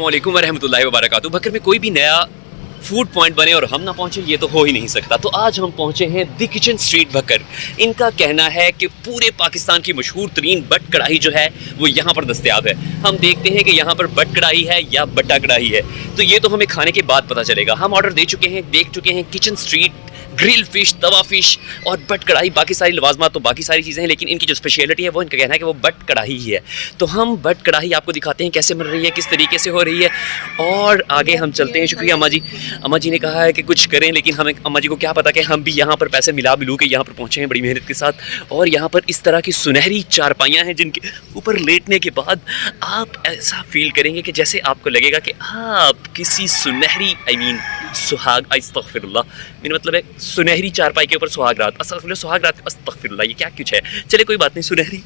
अस्सलाम वालेकुम वरहमतुल्लाहि वबरकातुहू। बकर में कोई भी नया फूड पॉइंट बने और हम ना पहुंचे, ये तो हो ही नहीं सकता। तो आज हम पहुंचे हैं द किचन स्ट्रीट बकर। इनका कहना है कि पूरे पाकिस्तान की मशहूर तरीन बट कढ़ाई जो है वो यहाँ पर दस्तयाब है। हम देखते हैं कि यहाँ पर बट कढ़ाई है या बट्टा कढ़ाई है, तो ये तो हमें खाने के बाद पता चलेगा। हम ऑर्डर देख चुके हैं किचन स्ट्रीट ग्रिल फिश, तवा फिश और बट कढ़ाई। बाकी सारी लवाजमात तो बाकी सारी चीज़ें हैं, लेकिन इनकी जो स्पेशलिटी है वो इनका कहना है कि वो बट कढ़ाई ही है। तो हम बट कढ़ाई आपको दिखाते हैं कैसे बन रही है, किस तरीके से हो रही है, और आगे हम चलते हैं। शुक्रिया अम्मा जी। अम्मा जी ने कहा है कि कुछ करें, लेकिन हमें अम्मा जी को क्या पता कि हम भी यहाँ पर पैसे मिलू के यहाँ पर पहुँचे हैं बड़ी मेहनत के साथ। और यहाँ पर इस तरह की सुनहरी चारपाइयाँ हैं जिनके ऊपर लेटने के बाद आप ऐसा फील करेंगे कि जैसे आपको लगेगा कि आप किसी सुनहरी सुहाग, अस्तगफिरुल्लाह, मेरा मतलब है सुनहरी चारपाई के ऊपर सुहाग रात, अस्तगफिरुल्लाह, ये क्या कुछ है। चले कोई बात नहीं, सुनहरी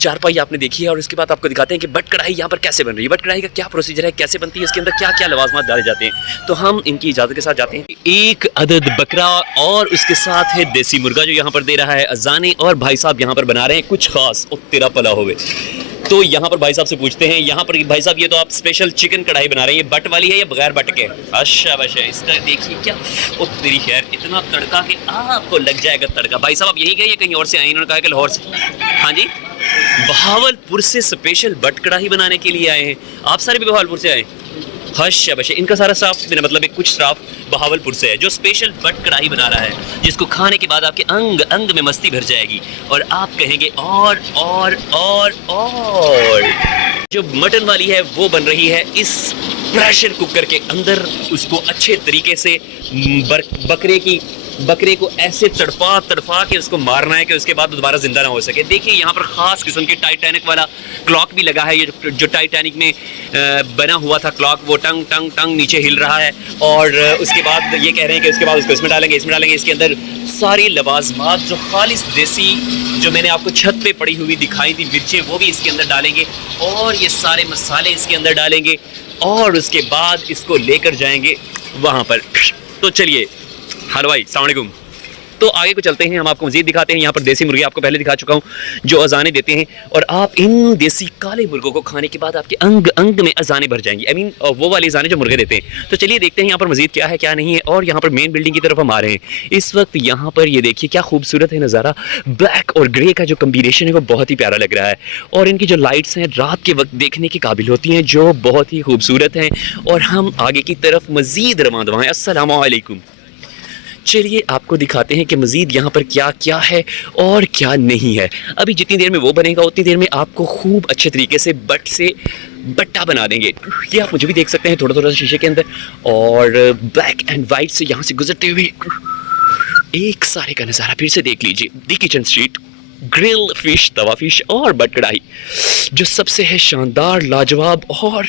चारपाई आपने देखी है। और उसके बाद आपको दिखाते हैं कि बट कढ़ाई यहाँ पर कैसे बन रही है, बट कढ़ाई का क्या प्रोसीजर है, कैसे बनती है, इसके अंदर क्या क्या लवाजमात डाले जाते हैं। तो हम इनकी इजाज़त के साथ जाते हैं। एक अदद बकरा और उसके साथ है देसी मुर्गा जो यहाँ पर दे रहा है अजाने, और भाई साहब यहाँ पर बना रहे हैं कुछ खास। और तेरा भला होवे। तो यहाँ पर भाई साहब से पूछते हैं, यहाँ पर भाई साहब ये तो आप स्पेशल चिकन कढ़ाई बना रहे हैं, ये बट वाली है या बगैर बट के? अच्छा बशा, इसका देखिए क्या, ओ तेरी खैर, इतना तड़का कि आपको लग जाएगा तड़का। भाई साहब आप यही गए या कहीं और से आए? इन्होंने कहा कि लाहौर से। हाँ जी, बहावलपुर से स्पेशल बट कढ़ाई बनाने के लिए आए हैं। आप सारे भी बहावलपुर से आए? हश बशे, इनका सारा स्टाफ, मेरा मतलब है कुछ स्टाफ बहावलपुर से है जो स्पेशल बट कढ़ाई बना रहा है, जिसको खाने के बाद आपके अंग अंग में मस्ती भर जाएगी और आप कहेंगे और। जो मटन वाली है वो बन रही है इस प्रेशर कुकर के अंदर। उसको अच्छे तरीके से बकरे को ऐसे तड़पा के उसको मारना है कि उसके बाद दोबारा जिंदा ना हो सके। देखिए यहाँ पर ख़ास किस्म के टाइटैनिक वाला क्लॉक भी लगा है। ये जो टाइटैनिक में बना हुआ था क्लॉक, वो टंग टंग टंग नीचे हिल रहा है। और उसके बाद ये कह रहे हैं कि उसके बाद उसको इसमें डालेंगे। इसके अंदर सारी लवाजमात जो खालिस देसी, जो मैंने आपको छत पे पड़ी हुई दिखाई थी मिर्चें, वो भी इसके अंदर डालेंगे और ये सारे मसाले इसके अंदर डालेंगे और उसके बाद इसको लेकर जाएंगे वहाँ पर। तो चलिए, हेलो भाई, अस्सलाम वालेकुम। तो आगे को चलते हैं, हम आपको मज़ीद दिखाते हैं। यहाँ पर देसी मुर्गे आपको पहले दिखा चुका हूँ जो अजाने देते हैं, और आप इन देसी काले मुर्गों को खाने के बाद आपके अंग अंग में अजाने भर जाएंगी। वो वाले अजाने जो मुर्गे देते हैं। तो चलिए देखते हैं यहाँ पर मज़ीद क्या है क्या नहीं है। और यहाँ पर मेन बिल्डिंग की तरफ हम आ रहे हैं इस वक्त। यहाँ पर ये देखिए क्या खूबसूरत है नज़ारा। ब्लैक और ग्रे का जो कम्बिनेशन है वो बहुत ही प्यारा लग रहा है, और इनकी जो लाइट्स हैं रात के वक्त देखने के काबिल होती हैं, जो बहुत ही खूबसूरत हैं। और हम आगे की तरफ मज़ीद रवां दवाएँ। अस्सलाम वालेकुम। चलिए आपको दिखाते हैं कि मज़ीद यहाँ पर क्या क्या है और क्या नहीं है। अभी जितनी देर में वो बनेगा उतनी देर में आपको खूब अच्छे तरीके से बट्टा बना देंगे। ये आप मुझे भी देख सकते हैं थोड़ा थोड़ा शीशे के अंदर, और ब्लैक एंड वाइट से यहाँ से गुजरते हुए एक सारे का नज़ारा फिर से देख लीजिए। दी किचन स्ट्रीट ग्रिल फिश, तवा फिश और बट कढ़ाई जो सबसे है शानदार, लाजवाब और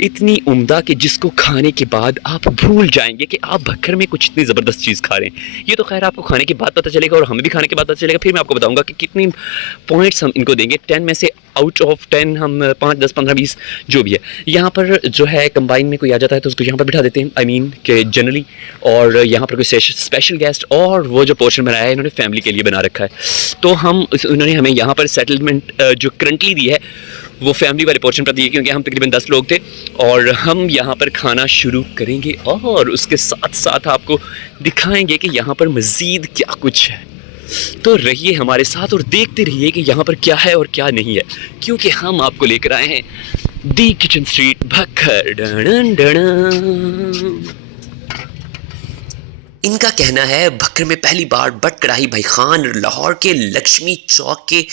इतनी उम्दा कि जिसको खाने के बाद आप भूल जाएंगे कि आप बकर में कुछ इतनी ज़बरदस्त चीज़ खा रहे हैं। ये तो खैर आपको खाने के बाद पता चलेगा और हमें भी खाने के बाद पता चलेगा। फिर मैं आपको बताऊंगा कि कितनी पॉइंट्स हम इनको देंगे। 10 में से आउट ऑफ 10 हम 5, 10, 15, 20 जो भी है। यहाँ पर जो है कंबाइन में कोई आ जाता है तो उसको यहाँ पर बिठा देते हैं, कि जनरली। और यहाँ पर कोई स्पेशल गेस्ट, और वो जो पोर्शन बनाया है इन्होंने फैमिली के लिए बना रखा है। तो उन्होंने हमें यहाँ पर सेटलमेंट जो करंटली दी है वो फैमिली वाले पोर्शन पर दी है, क्योंकि हम तकरीबन 10 लोग थे। और हम यहाँ पर खाना शुरू करेंगे और उसके साथ साथ आपको दिखाएंगे कि यहाँ पर मज़ीद क्या कुछ है। तो रहिए हमारे साथ और देखते रहिए कि यहाँ पर क्या है और क्या नहीं है, क्योंकि हम आपको लेकर आए हैं दी किचन स्ट्रीट बकर। इनका कहना है बकर में पहली बार बट कढ़ाई भाई खान लाहौर के लक्ष्मी चौक के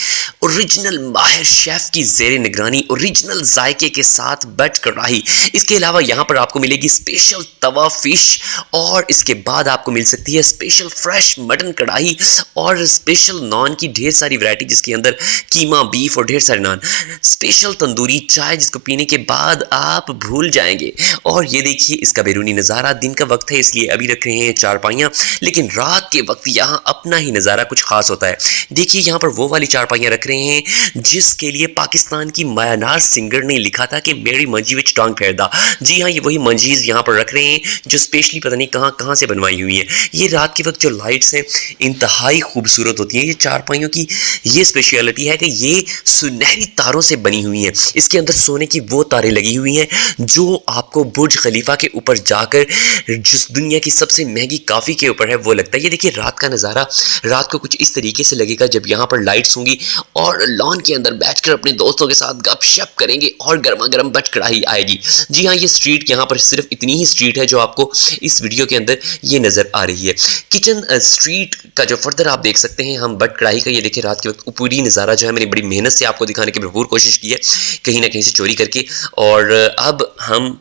ओरिजिनल माहिर शेफ़ की ज़ेर निगरानी ओरिजिनल जायके के साथ बट कढ़ाई। इसके अलावा यहाँ पर आपको मिलेगी स्पेशल तवा फिश, और इसके बाद आपको मिल सकती है स्पेशल फ्रेश मटन कढ़ाई और स्पेशल नान की ढेर सारी वैरायटी, जिसके अंदर कीमा, बीफ और ढेर सारे नान। स्पेशल तंदूरी चाय जिसको पीने के बाद आप भूल जाएंगे। और ये देखिए इसका बैरूनी नज़ारा। दिन का वक्त है इसलिए अभी रख रहे हैं 4 चारपाइयाँ, लेकिन रात के वक्त यहाँ अपना ही नज़ारा कुछ खास होता है। देखिए यहाँ पर वो वाली चारपाइयाँ रख रहे हैं जिसके लिए पाकिस्तान की मायानार सिंगर ने लिखा था कि मेरी मंजी विच टांग फेरदा। जी हाँ, ये वही मंजीज़ यहाँ पर रख रहे हैं जो स्पेशली पता नहीं कहाँ कहाँ से बनवाई हुई है। ये रात के वक्त जो लाइट्स हैं इंतहाई खूबसूरत होती हैं। ये चारपाइयों की ये स्पेशलिटी है कि ये सुनहरी तारों से बनी हुई हैं। इसके अंदर सोने की वो तारें लगी हुई हैं जो आपको बुर्ज खलीफा के ऊपर जाकर जिस दुनिया की सबसे महंगी काफ़ी के ऊपर है वो लगता है। ये देखिए रात का नज़ारा रात को कुछ इस तरीके से लगेगा जब यहाँ पर लाइट्स होंगी और लॉन के अंदर बैठकर अपने दोस्तों के साथ गपशप करेंगे और गर्मा गर्म बट कढ़ाई आएगी। जी हाँ, ये स्ट्रीट यहाँ पर सिर्फ इतनी ही स्ट्रीट है जो आपको इस वीडियो के अंदर ये नज़र आ रही है। किचन स्ट्रीट का जो फर्दर आप देख सकते हैं हम बट कढ़ाई का, ये देखिए रात के वक्त पूरी नज़ारा जो है मैंने बड़ी मेहनत से आपको दिखाने की भरपूर कोशिश की है, कहीं ना कहीं से चोरी करके। और अब हम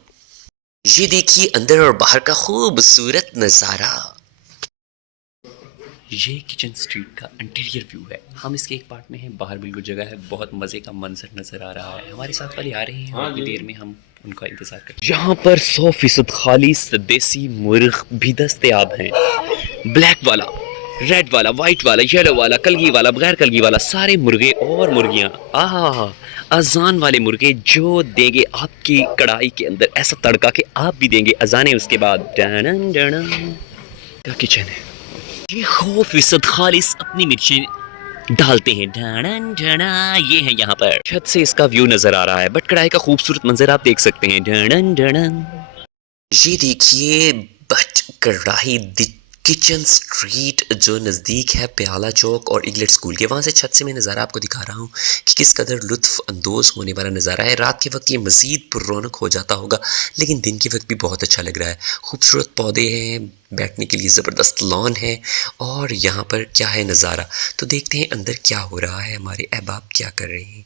ये देखिए अंदर और बाहर का खूबसूरत नज़ारा। ये किचन स्ट्रीट का इंटीरियर व्यू है। हम इसके एक पार्ट में हैं, बाहर बिल्कुल जगह है, बहुत मज़े का मंजर नज़र आ रहा है। हमारे साथ वाले आ रहे हैं और देर में हम उनका इंतज़ार करते हैं। यहाँ पर 100% खालिस देसी मुर्ग भी दस्तयाब हैं। ब्लैक वाला, रेड वाला, वाइट वाला, येलो वाला, कलगी वाला, बगैर कलगी वाला, सारे मुर्गे और मुर्गियाँ। आहा, अजान वाले मुर्गे जो देंगे आपकी कढ़ाई के अंदर ऐसा तड़का कि आप भी देंगे अजाने उसके बाद। क्या किचन है ये, 100% खालिस अपनी मिर्चें डालते हैं। ढाणन ढाणा, ये है यहाँ पर छत से इसका व्यू नजर आ रहा है। बट कढ़ाई का खूबसूरत मंजर आप देख सकते हैं। ढाणन ढाणन, ये देखिए बट कढ़ाई किचन स्ट्रीट जो नज़दीक है प्याला चौक और इगलेट स्कूल के, वहाँ से छत से मैं नज़ारा आपको दिखा रहा हूँ कि किस कदर लुत्फ़ अंदोज़ होने वाला नज़ारा है। रात के वक्त ये मज़ीद पुररौनक हो जाता होगा, लेकिन दिन के वक्त भी बहुत अच्छा लग रहा है। खूबसूरत पौधे हैं, बैठने के लिए ज़बरदस्त लॉन है और यहाँ पर क्या है नज़ारा। तो देखते हैं अंदर क्या हो रहा है, हमारे अहबाब क्या कर रहे हैं।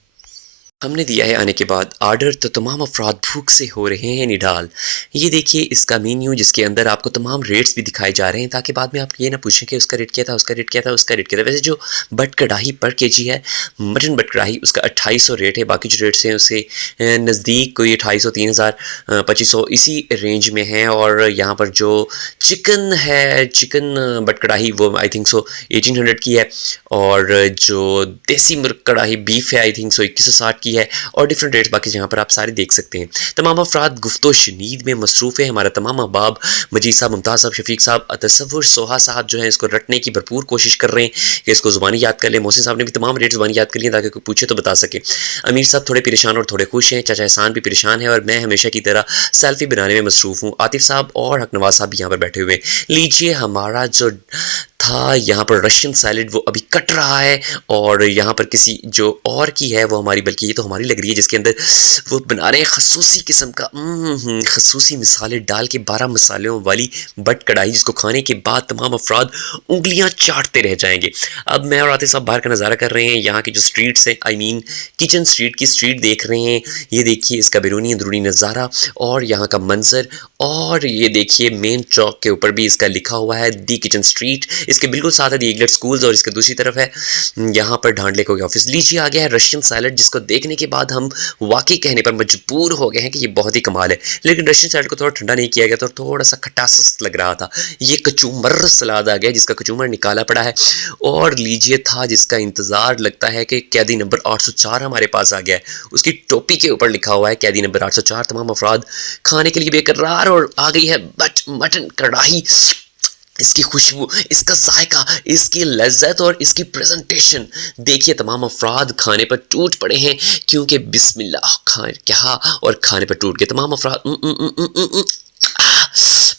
हमने दिया है आने के बाद आर्डर, तो तमाम अफराद भूख से हो रहे हैं निढाल। ये देखिए इसका मीन्यू जिसके अंदर आपको तमाम रेट्स भी दिखाए जा रहे हैं ताकि बाद में आप ये ना पूछें कि उसका रेट क्या था, उसका रेट क्या था, उसका रेट क्या था। वैसे जो बट कढ़ाई पर केजी है, मटन बट कढ़ाई, उसका 2800 रेट है। बाकी जो रेट्स हैं उससे नज़दीक कोई 2800, 3000, 2500 इसी रेंज में है। और यहाँ पर जो चिकन है, चिकन बट कढ़ाई, वो आई थिंक सो 1800 की है। और जो देसी मुर्ग कढ़ाई बीफ है आई थिंक सो 2160 की है। और डिफरेंट रेट्स बाकी यहाँ पर आप सारे देख सकते हैं। तमाम अफराद गुफ्तो शनीद में मसरूफ़ है। हमारा तमाम अहबाब मजीद साहब, मुमताज़ साहब, शफीक साहब, तसव्वुर सोहा साहब जो है इसको रटने की भरपूर कोशिश कर रहे हैं कि इसको ज़ुबानी याद कर लें। मोहसिन साहब ने भी तमाम रेट ज़ुबानी याद कर लिए ताकि कोई पूछे तो बता सके। अमीर साहब थोड़े परेशान और थोड़े खुश हैं। चाचा एहसान भी परेशान है और मैं हमेशा की तरह सेल्फ़ी बनाने में मसरूफ़ हूँ। आतिफ साहब और हक नवाज साहब भी यहाँ पर बैठे हुए हैं। लीजिए हमारा जो था यहाँ पर रशियन सैलेड वो अभी कट रहा है और यहाँ पर किसी जो और की है वो हमारी, बल्कि ये तो हमारी लग रही है, जिसके अंदर वो बना रहे हैं खसूसी किस्म का खसूसी मसाले डाल के 12 मसालों वाली बट कढ़ाई, जिसको खाने के बाद तमाम अफराद उंगलियां चाटते रह जाएंगे। अब मैं और आतिफ साहब बाहर का नज़ारा कर रहे हैं। यहाँ की जो स्ट्रीट्स हैं, आई मीन किचन स्ट्रीट की स्ट्रीट देख रहे हैं। ये देखिए इसका बैरूनी अंदरूनी नज़ारा और यहाँ का मंजर। और ये देखिए मेन चौक के ऊपर भी इसका लिखा हुआ है दी किचन स्ट्रीट। इसके बिल्कुल साथ है दी इगलेट स्कूल्स और इसके दूसरी तरफ है यहाँ पर ढांडले को ऑफिस। लीजिए आ गया है रशियन सैलड, जिसको देखने के बाद हम वाकई कहने पर मजबूर हो गए हैं कि ये बहुत ही कमाल है। लेकिन रशियन सैलड को थोड़ा ठंडा नहीं किया गया तो थोड़ा सा खटास लग रहा था। ये कचूमर सलाद आ गया जिसका कचूमर निकाला पड़ा है। और लीजिए था जिसका इंतज़ार लगता है कि कैदी नंबर 804 हमारे पास आ गया है। उसकी टोपी के ऊपर लिखा हुआ है कैदी नंबर 804। तमाम अफराद खाने के लिए बेकरार और आ गई है बट मटन कढ़ाई। इसकी खुशबू, इसका जायका, इसकी लज्जत और इसकी प्रेजेंटेशन देखिए। तमाम अफराद खाने पर टूट पड़े हैं क्योंकि बिस्मिल्लाह खाए क्या और खाने पर टूट गए तमाम अफराद।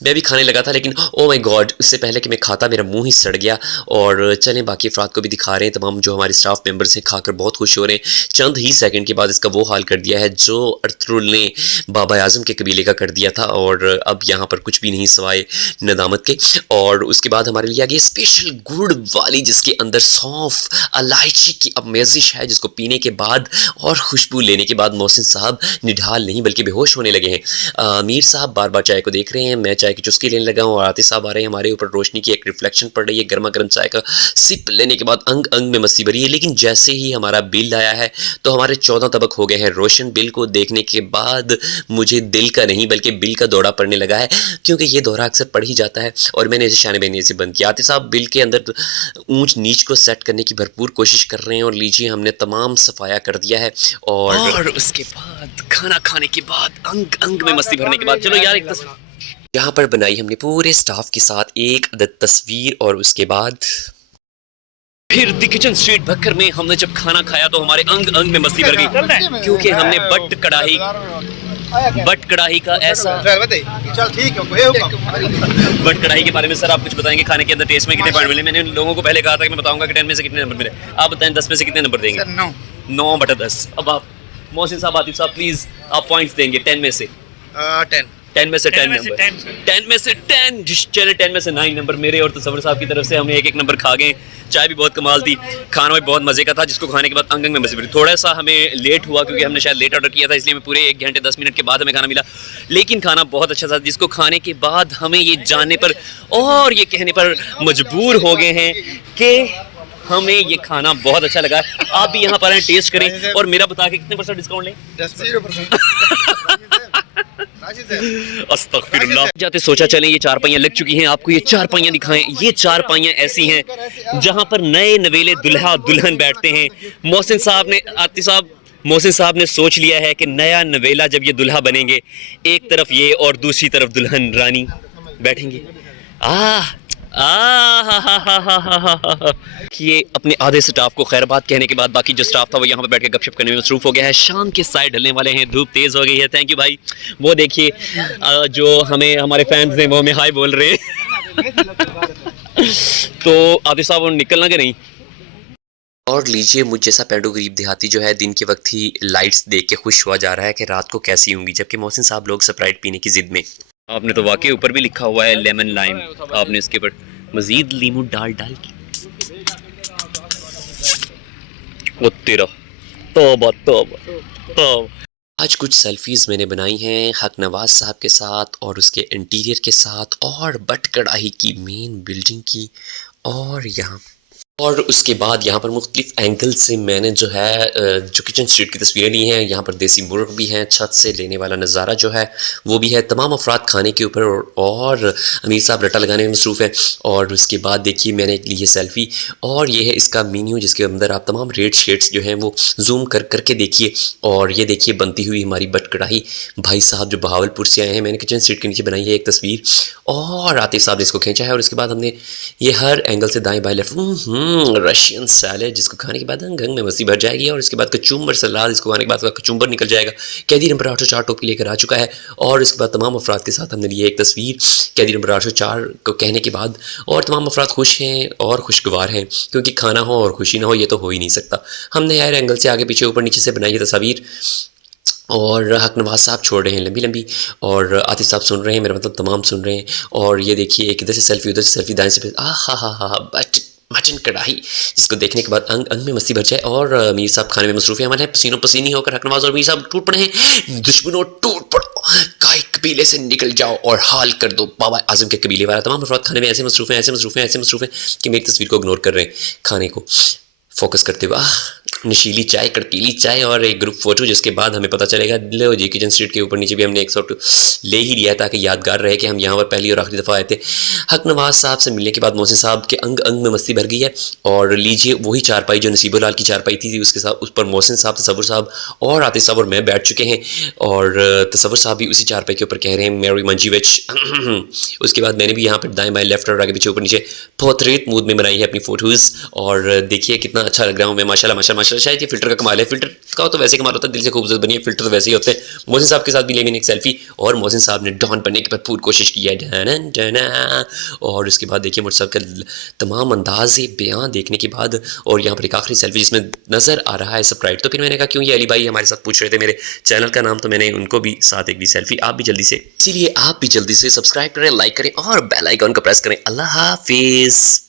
मैं भी खाने लगा था लेकिन ओ माय गॉड, उससे पहले कि मैं खाता मेरा मुंह ही सड़ गया। और चलें बाकी अफराद को भी दिखा रहे हैं। तमाम जो हमारे स्टाफ मेंबर्स हैं खाकर बहुत खुश हो रहे हैं। चंद ही सेकंड के बाद इसका वो हाल कर दिया है जो अर्तुगरुल ने बाबा आज़म के कबीले का कर दिया था। और अब यहाँ पर कुछ भी नहीं सिवाय नदामत के। और उसके बाद हमारे लिए आ गई स्पेशल गुड़ वाली, जिसके अंदर सौंफ इलायची की अमेजिश है, जिसको पीने के बाद और खुशबू लेने के बाद मोहसिन साहब निढाल नहीं बल्कि बेहोश होने लगे हैं। मीर साहब बार बार चाय को देख रहे हैं। मैं चाय चाय की चुस्की लेने लगा हूँ और आतिफ साहब आ रहे हैं, हमारे ऊपर रोशनी की एक रिफ्लेक्शन पड़ रही है, गर्मा गर्म चाय का सिप लेने के बाद अंग अंग में मस्ती भरी है। लेकिन जैसे ही हमारा बिल आया है तो हमारे 14 तबक हो गए हैं रोशन। बिल को देखने के बाद मुझे दिल का नहीं बल्कि बिल का दौरा पड़ने लगा है, क्योंकि ये दौरा अक्सर पड़ ही जाता है और मैंने इसे शान बेनी से बंद किया। आतिफ साहब बिल के अंदर ऊंच नीच को सेट करने की भरपूर कोशिश कर रहे हैं और लीजिए हमने तमाम सफाया कर दिया है। और उसके बाद खाना खाने के बाद अंग अंग में मस्ती भरने के बाद चलो यार एक यहाँ पर बनाई हमने पूरे स्टाफ के साथ एक अदद तस्वीर। और उसके बाद फिर द किचन स्ट्रीट भक्कर में हमने जब खाना खाया तो हमारे अंग अंग में मस्ती भर गई, क्योंकि हमने बट कढ़ाई का ऐसा बट कढ़ाई के बारे में सर आप कुछ बताएंगे, खाने के अंदर टेस्ट में कितने पॉइंट मिले? मैंने लोगों को पहले कहा था कि मैं बताऊंगा कि 10 में से कितने नंबर मिले, आप बताएं 10 में से कितने नंबर देंगे? 9/10। अब आप मोहसिन साहब, आतिफ साहब प्लीज आप पॉइंट्स देंगे 10 में से। 10 में से 10 नंबर, 10 में से 10, चले 10 में से 9 नंबर मेरे और तसव्वुर साहब की तरफ से। हमने एक नंबर खा गए। चाय भी बहुत कमाल थी, खाना भी बहुत मज़े का था, जिसको खाने के बाद अंग अंग में मज़े। थोड़ा सा हमें लेट हुआ क्योंकि हमने शायद लेट ऑर्डर किया था, इसलिए हमें पूरे 1 घंटे 10 मिनट के बाद हमें खाना मिला, लेकिन खाना बहुत अच्छा था, जिसको खाने के बाद हमें ये जानने पर और ये कहने पर मजबूर हो गए हैं कि हमें ये खाना बहुत अच्छा लगा। आप भी यहाँ पर आए, टेस्ट करें और मेरा बता के कितने % डिस्काउंट लें? 0%। अस्तगफिरुल्लाह। जाते सोचा चलें ये चारपाइयाँ लग चुकी हैं, आपको ये चारपाइयाँ दिखाएं। ये चारपाइयाँ ऐसी हैं जहाँ पर नए नवेले दुल्हा दुल्हन बैठते हैं। मोहसिन साहब ने सोच लिया है कि नया नवेला जब ये दुल्हा बनेंगे, एक तरफ ये और दूसरी तरफ दुल्हन रानी बैठेंगे। ये अपने आधे स्टाफ को खैरबाद कहने के बाद बाकी जो स्टाफ था वो यहाँ पर बैठ के गपशप करने में मसरूफ हो गया है। शाम के साइड ढलने वाले हैं, धूप तेज़ हो गई है। थैंक यू भाई। वो देखिए जो हमें हमारे फैंस हैं वो हमें हाय बोल रहे हैं। तो आतिफ साहब निकलना कि नहीं? और लीजिए मुझ जैसा पेंडो गरीब देहाती जो है दिन के वक्त ही लाइट्स देख के खुश हुआ जा रहा है कि रात को कैसी होंगी, जबकि मोहसिन साहब लोग स्प्राइट पीने की जिद में। आपने तो वाकई ऊपर भी लिखा हुआ है लेमन लाइम, आपने इसके ऊपर मजीद लीमू डाल के वो तेरा तौबा तौबा तौबा। आज कुछ सेल्फीज़ मैंने बनाई हैं हक नवाज साहब के साथ और उसके इंटीरियर के साथ और बट कढ़ाई की मेन बिल्डिंग की, और यहाँ और उसके बाद यहाँ पर मुख्तलिफ एंगल से मैंने जो है जो किचन स्ट्रीट की तस्वीरें ली हैं। यहाँ पर देसी मुर्ग भी हैं, छत से लेने वाला नज़ारा जो है वो भी है। तमाम अफराद खाने के ऊपर और अमीर साहब रट्टा लगाने में मसरूफ़ है। और उसके बाद देखिए मैंने ली है सेल्फ़ी, और ये है इसका मीन्यू जिसके अंदर आप तमाम रेट शेड्स जो हैं वो जूम करके देखिए। और ये देखिए बनती हुई हमारी बट कढ़ाई, भाई साहब जो बहावलपुर से आए हैं, मैंने किचन स्ट्रीट के नीचे बनाई है एक तस्वीर, और आतिफ साहब ने इसको खींचा है। और उसके बाद हमने ये हर एंगल से दाएँ बाएँ लेफ्ट रशियन सैलेड जिसको खाने के बाद अंग में मस्ती भर जाएगी। और इसके बाद कचुम्बर सलाद, इसको खाने के बाद कचुम्बर निकल जाएगा। कैदी नंबर 804 टोपी लेकर आ चुका है। और इसके बाद तमाम अफराद के साथ हमने लिए एक तस्वीर कैदी नंबर 804 को कहने के बाद, और तमाम अफराद खुश हैं और खुशगवार हैं, क्योंकि खाना हो और खुशी ना हो ये तो हो ही नहीं सकता। हमने यार एंगल से आगे पीछे ऊपर नीचे से बनाई है तस्वीर, और हक नवाज साहब छोड़ रहे हैं लंबी लंबी, और आतिफ साहब सुन रहे हैं, मेरा मतलब तमाम सुन रहे हैं। और ये देखिए एक इधर से सेल्फी उधर से सेल्फी, दाएं से हा बट मटन कढ़ाई जिसको देखने के बाद अंग अंग में मस्ती भर जाए। और मीर साहब खाने में मसरूफ़ है, हमारे पसीनों पसीनी होकर हक नवाज और मीर साहब टूट पड़े हैं। दुश्मनों टूट पड़ो, काय कबीले से निकल जाओ और हाल कर दो बाबा आजम के कबीले वाला। तमाम अफराद खाने में ऐसे मसरूफ़ हैं कि मेरी तस्वीर को इग्नोर कर रहे हैं, खाने को फोकस करते हुए। नशीली चाय, कड़कीली चाय और एक ग्रुप फ़ोटो, जिसके बाद हमें पता चलेगा लो जी किचन स्ट्रीट के ऊपर नीचे भी हमने एक फोटो ले ही लिया ताकि यादगार रहे कि हम यहाँ पर पहली और आखिरी दफ़ा आए थे। हक नवाज साहब से मिलने के बाद मोहसिन साहब के अंग अंग में मस्ती भर गई है। और लीजिए वही चारपाई जो नसीबुल्लाह की चारपाई थी उसके साथ उस पर मोहसिन साहब, तसव्वुर साहब और आतिफ साहब और मैं बैठ चुके हैं। और तसव्वुर साहब भी उसी चारपाई के ऊपर कह रहे हैं मेरी मंजी विच। उसके बाद मैंने भी यहाँ पर दाएँ बाएँ लेफ्ट और आगे पीछे ऊपर नीचे पोर्ट्रेट मूड में बनाई है अपनी फ़ोटोज़। और देखिए कितना अच्छा लग रहा हूँ मैं, माशाल्लाह माशाल्लाह माशाल्लाह। शायद ये फ़िल्टर का कमाल है, फ़िल्टर का तो वैसे कमाल होता है, दिल से खूबसूरत बनी है, फ़िल्टर तो वैसे ही होते हैं। मोहसिन साहब के साथ भी ले मैंने एक सेल्फी, और मोहसिन साहब ने डॉन बनने की भरपूर कोशिश की है डना। और उसके बाद देखिए मुझ साहब का तमाम अंदाज़े बयां देखने के बाद, और यहाँ पर एक आखिरी सेल्फी जिसमें नज़र आ रहा है स्प्राइट। तो फिर मैंने कहा क्यों ये अली भाई हमारे साथ पूछ रहे थे मेरे चैनल का नाम, तो मैंने उनको भी साथ एक दी सेल्फी। आप भी जल्दी से, इसीलिए आप भी जल्दी से सब्सक्राइब करें, लाइक करें और बेल आइकन को प्रेस करें। अल्लाह हाफिज़।